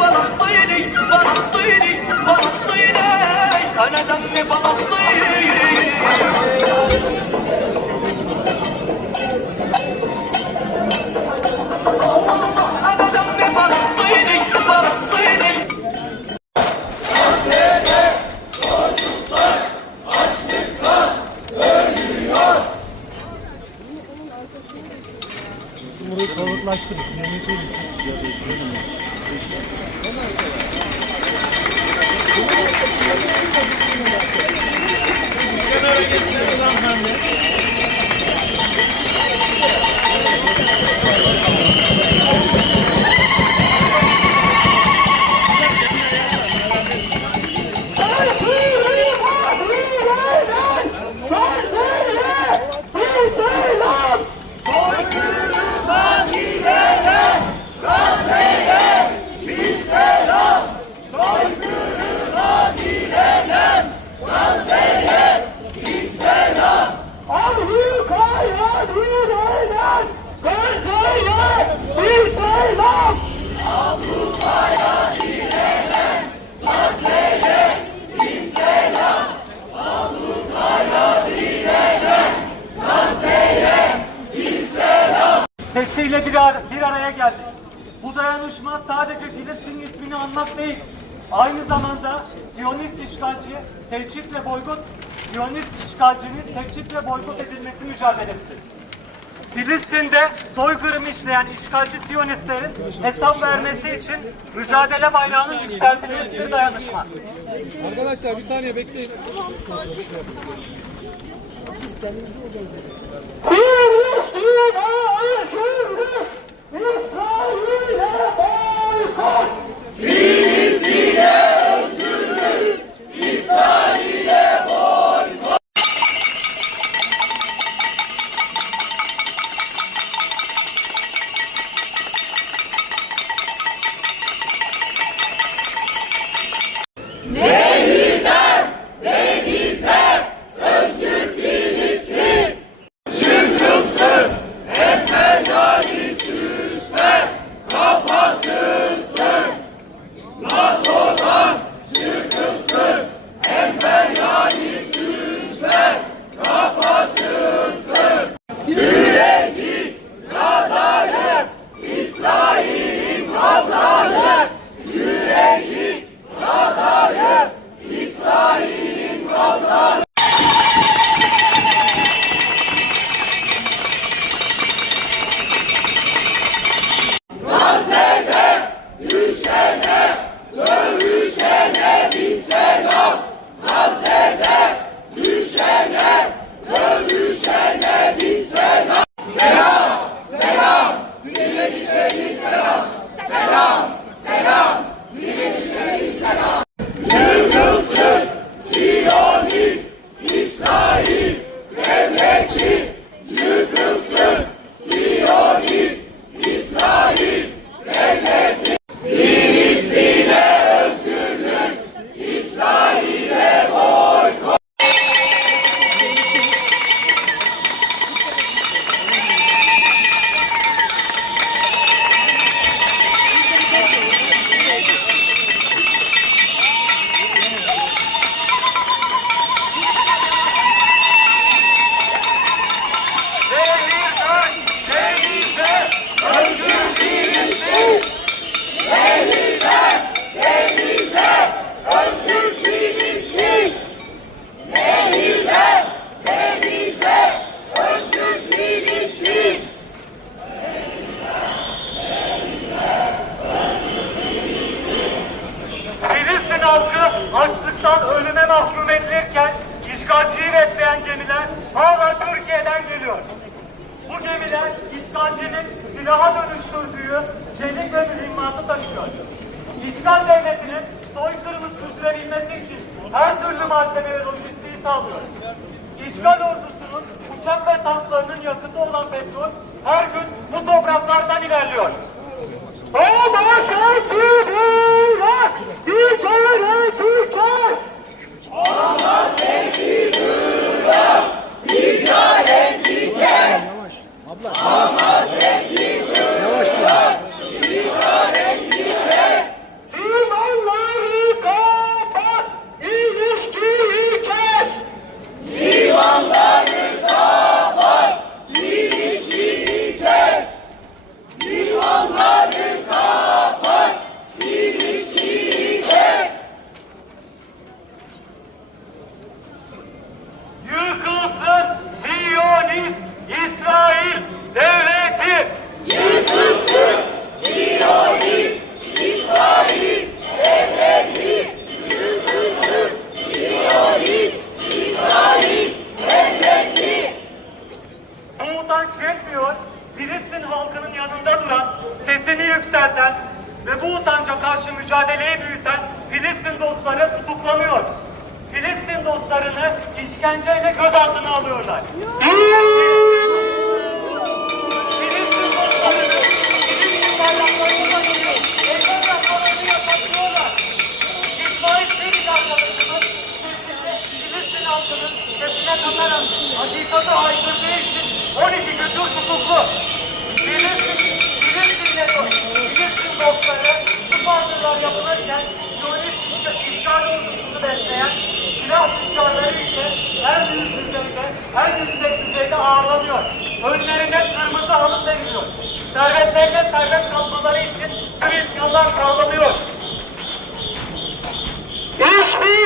فلسطيني فلسطيني فلسطيني انا دمي فلسطيني orayı kalıplaştırdık. Yemek değil. Sesiyle bir, ar- bir araya geldik. Bu dayanışma sadece Filistin ismini anmak değil, aynı zamanda Siyonist işgalci, tehcit ve boykot, Siyonist işgalcinin tehcit ve boykot edilmesi mücadelesidir. Filistin'de soykırım işleyen işgalci Siyonistlerin hesap vermesi için mücadele bayrağının yükseltilmesidir dayanışma. Arkadaşlar bir saniye bekleyin. Filistin taşıyor. İşgal devletinin soykırımı sürdürebilmesi için her türlü malzeme ve lojistiği sağlıyor. İşgal ordusunun uçak ve tanklarının yakıtı olan petrol her gün bu topraklardan ilerliyor. Ama sevgiler, Türkiye'ye Türkiye. Yavaş ya. ve bu utanca karşı mücadeleyi büyüten Filistin dostları tutuklanıyor. Filistin dostlarını işkenceyle gözaltına alıyorlar. Filistin dostlarını Filistin bayraklarını taşıyor. Ekran yakmalarını yasaklıyorlar. İsmail Çelik arkadaşımız Filistin'de Filistin halkının sesine katarak hakikati haykırdığı için 12 gündür tutuklu. Filistin, Filistin'de Filistin dostları saldırılar yapılırken Siyonist işgal ordusunu besleyen silah tüccarları ise en büyük düzeyde, en yüksek düzeyde ağırlanıyor. Önlerine kırmızı halı seriliyor. Servetlerine servet katmaları için sivil yollar sağlanıyor. İşbirlikçi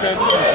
American.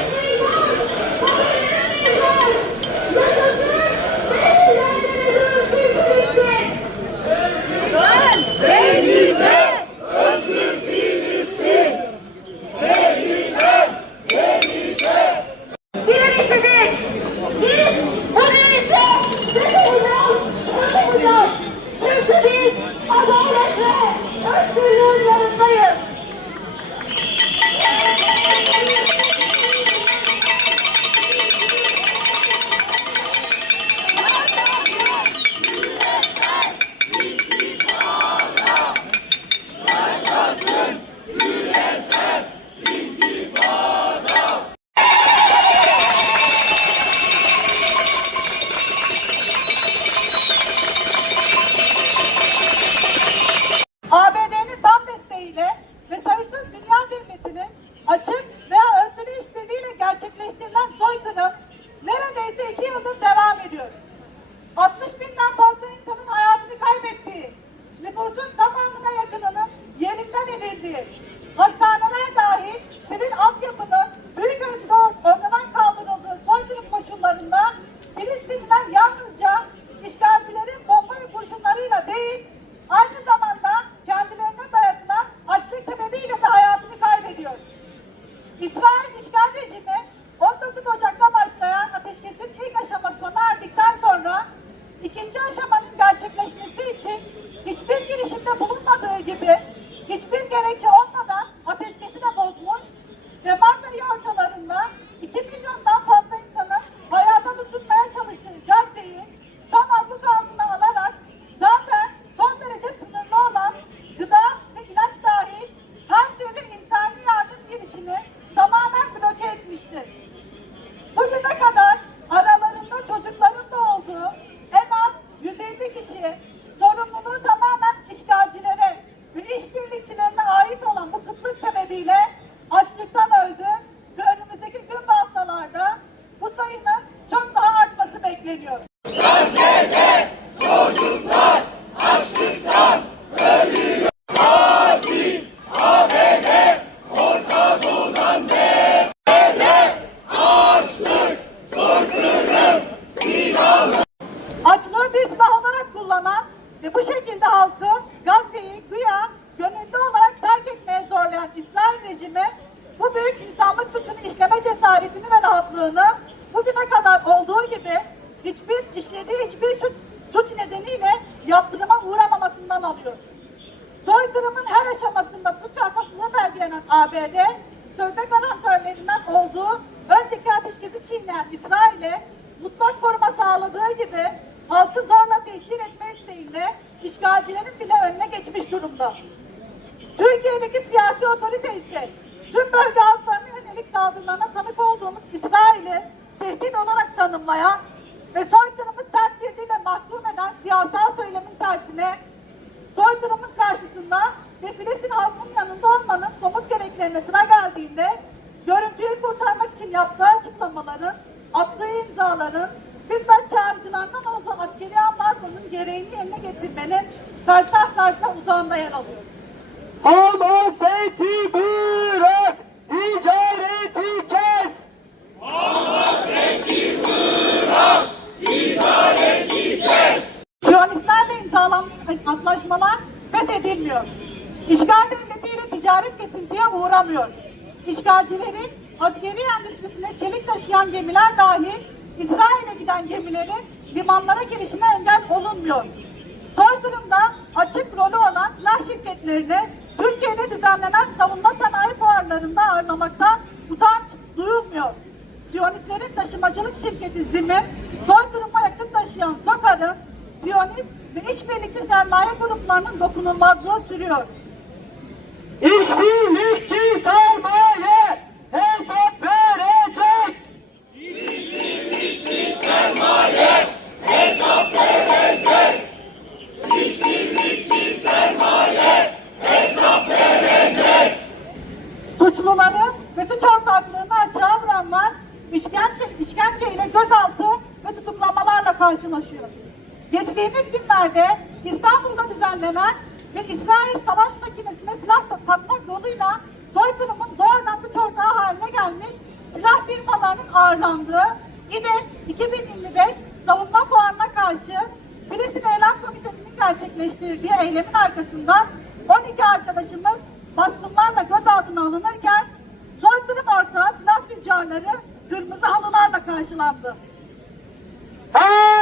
Cesaretini ve rahatlığını bugüne kadar olduğu gibi hiçbir işlediği hiçbir suç, suç nedeniyle yaptırıma uğramamasından alıyor. Soykırımın her aşamasında suç ortaklığı belgelenen ABD, sözde garantörlerinden olduğu önceki ateşkesi çiğneyen İsrail'e mutlak koruma sağladığı gibi halkı zorla tehcir etme isteğiyle işgalcilerin bile önüne geçmiş durumda. Türkiye'deki siyasi otorite ise tüm bölge halklarına yönelik saldırılarına tanık olduğumuz İsrail'i tehdit olarak tanımlayan ve soykırımı sert bir dille mahkum eden siyasal söylemin tersine soykırımın karşısında ve Filistin halkının yanında olmanın somut gereklerine sıra geldiğinde görüntüyü kurtarmak için yaptığı açıklamaların, attığı imzaların, bizzat çağrıcılarından olduğu askeri ambargonun gereğini yerine getirmenin fersah fersah uzağında yer alıyor. Hamaseti bırak, ticareti kes. Siyonistlerle imzalanmış antlaşmalar feshedilmiyor. İşgal devletiyle ticaret kesintiye uğramıyor. İşgalcilerin askeri endüstrisine çelik taşıyan gemiler dahil İsrail'e giden gemilerin limanlara girişine engel olunmuyor. Soykırımda açık rolü olan silah şirketlerini Türkiye'de düzenlenen savunma sanayi fuarlarında ağırlamaktan utanç duyulmuyor. Siyonistlerin taşımacılık şirketi ZİM'in soykırıma yakın taşıyan SOKAR'ın Siyonist ve işbirlikçi sermaye gruplarının dokunulmazlığı sürüyor. İşbirlikçi sermaye karşılaşıyor. Geçtiğimiz günlerde İstanbul'da düzenlenen ve İsrail savaş makinesine silah satmak yoluyla soykırımın doğrudan suç ortağı haline gelmiş silah firmalarının ağırlandığı İDEF 2025 savunma fuarına karşı Filistin Eylem Komitesi'nin gerçekleştirdiği eylemin arkasından 12 arkadaşımız baskınlarla gözaltına alınırken soykırım ortağı silah tüccarları kırmızı halılarla karşılandı.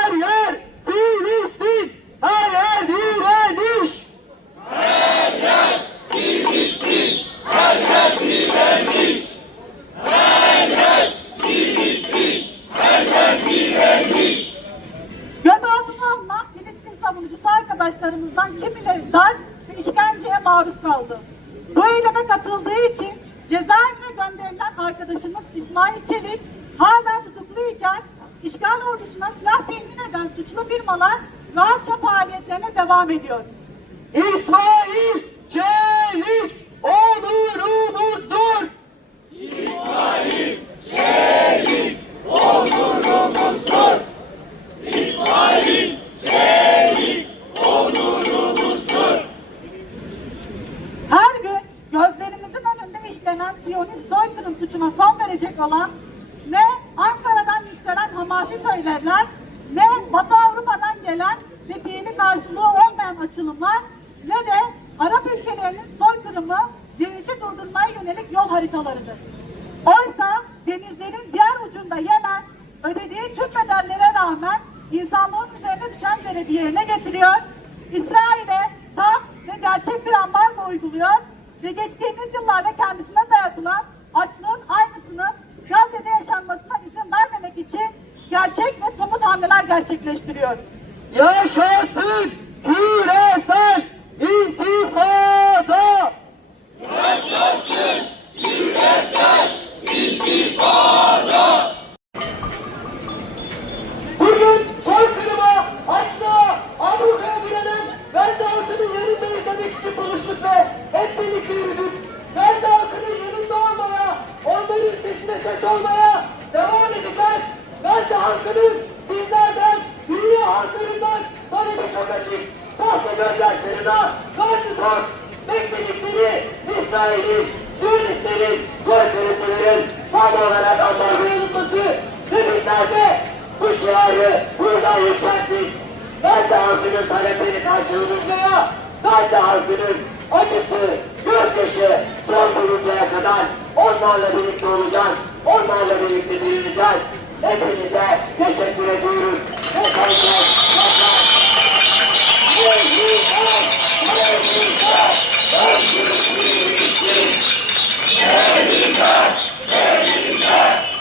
Her yer Filistin! Her yer direniş! Gözaltına işlenen Siyonist soykırım suçuna son verecek olan ne Ankara'dan yükselen hamasi söylemler, ne Batı Avrupa'dan gelen ve fiili karşılığı olmayan açılımlar, ne de Arap ülkelerinin soykırımı direnişi durdurmaya yönelik yol haritalarıdır. Oysa denizlerin diğer ucunda Yemen ödediği tüm bedellere rağmen insanlığın üzerine düşen görevi yerine getiriyor. İsrail'e tam ve gerçek bir ambargo uyguluyor ve geçtiğimiz yıllarda kendisine dayatılan açlığın aynısının Gazze'de yaşanmasına izin vermemek için gerçek ve somut hamleler gerçekleştiriyor. Yaşasın küresel şiarı buradan yükselttik. Gazze halkının talepleri karşılanacağına, Gazze halkının acısı, gözyaşı son buluncaya kadar onlarla birlikte olacağız. Onlarla birlikte dirileceğiz. Hepinize teşekkür ediyoruz. Ve kalacağız. Kalacağız. Yeter! Yeter! Evet, Tanrı için, bugün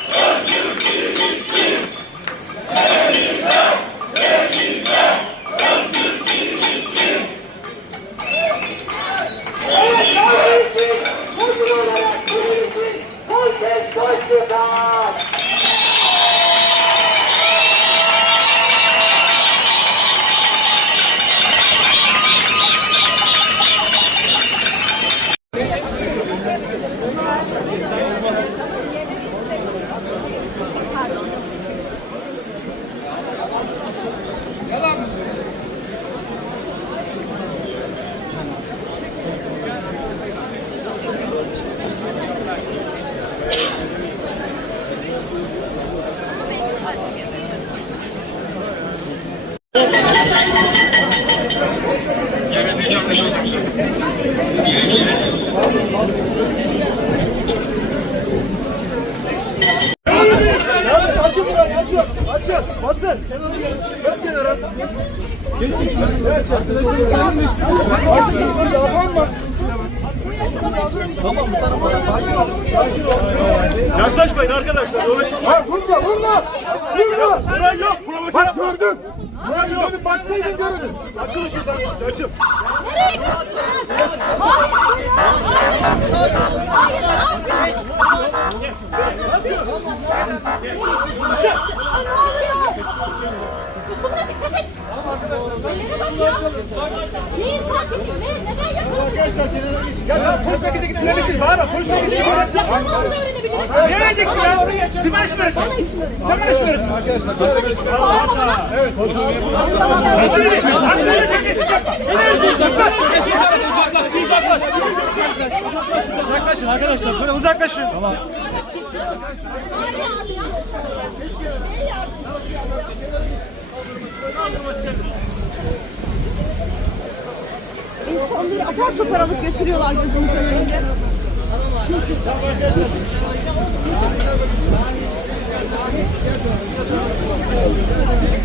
olarak bugün Açın. Basın. Kenara. Geçin. Evet arkadaşlar. Senin işte. Artık yapamam mı? Tamam bu tarafa. Sakin ol. Sakin ol. Yaklaşmayın arkadaşlar. Yola çıkın. Ha vurma vurma. Vurma. Buraya yok. Provoke Bak gördün. Buraya yok. Baksaydın görürdün. Açılın şuradan. Açın. Nereye gidiyorsun? Hayır. Hayır. Ne yapıyorsun? Arkadaşlar kenara geçin. Ya tamam polis merkezine inebilirsin. Bağırma polis merkezine inebilirsin. Ya tamam onu da öğrenebilirim. Nereye gideceksin ya? Sibel işini öğretmen. Sen bana işini öğretmen. Arkadaşlar bağırma. Bağırma bana. Evet. Hazır edin. Hazır edin. Herkes yapma. Enerji uzaklaş. Eski tarafa uzaklaş. Uzaklaş. Uzaklaş. Uzaklaşın arkadaşlar. Şöyle uzaklaşın. Tamam. Thank you. İnsanları apar topar alıp götürüyorlar gözümüzün önünde.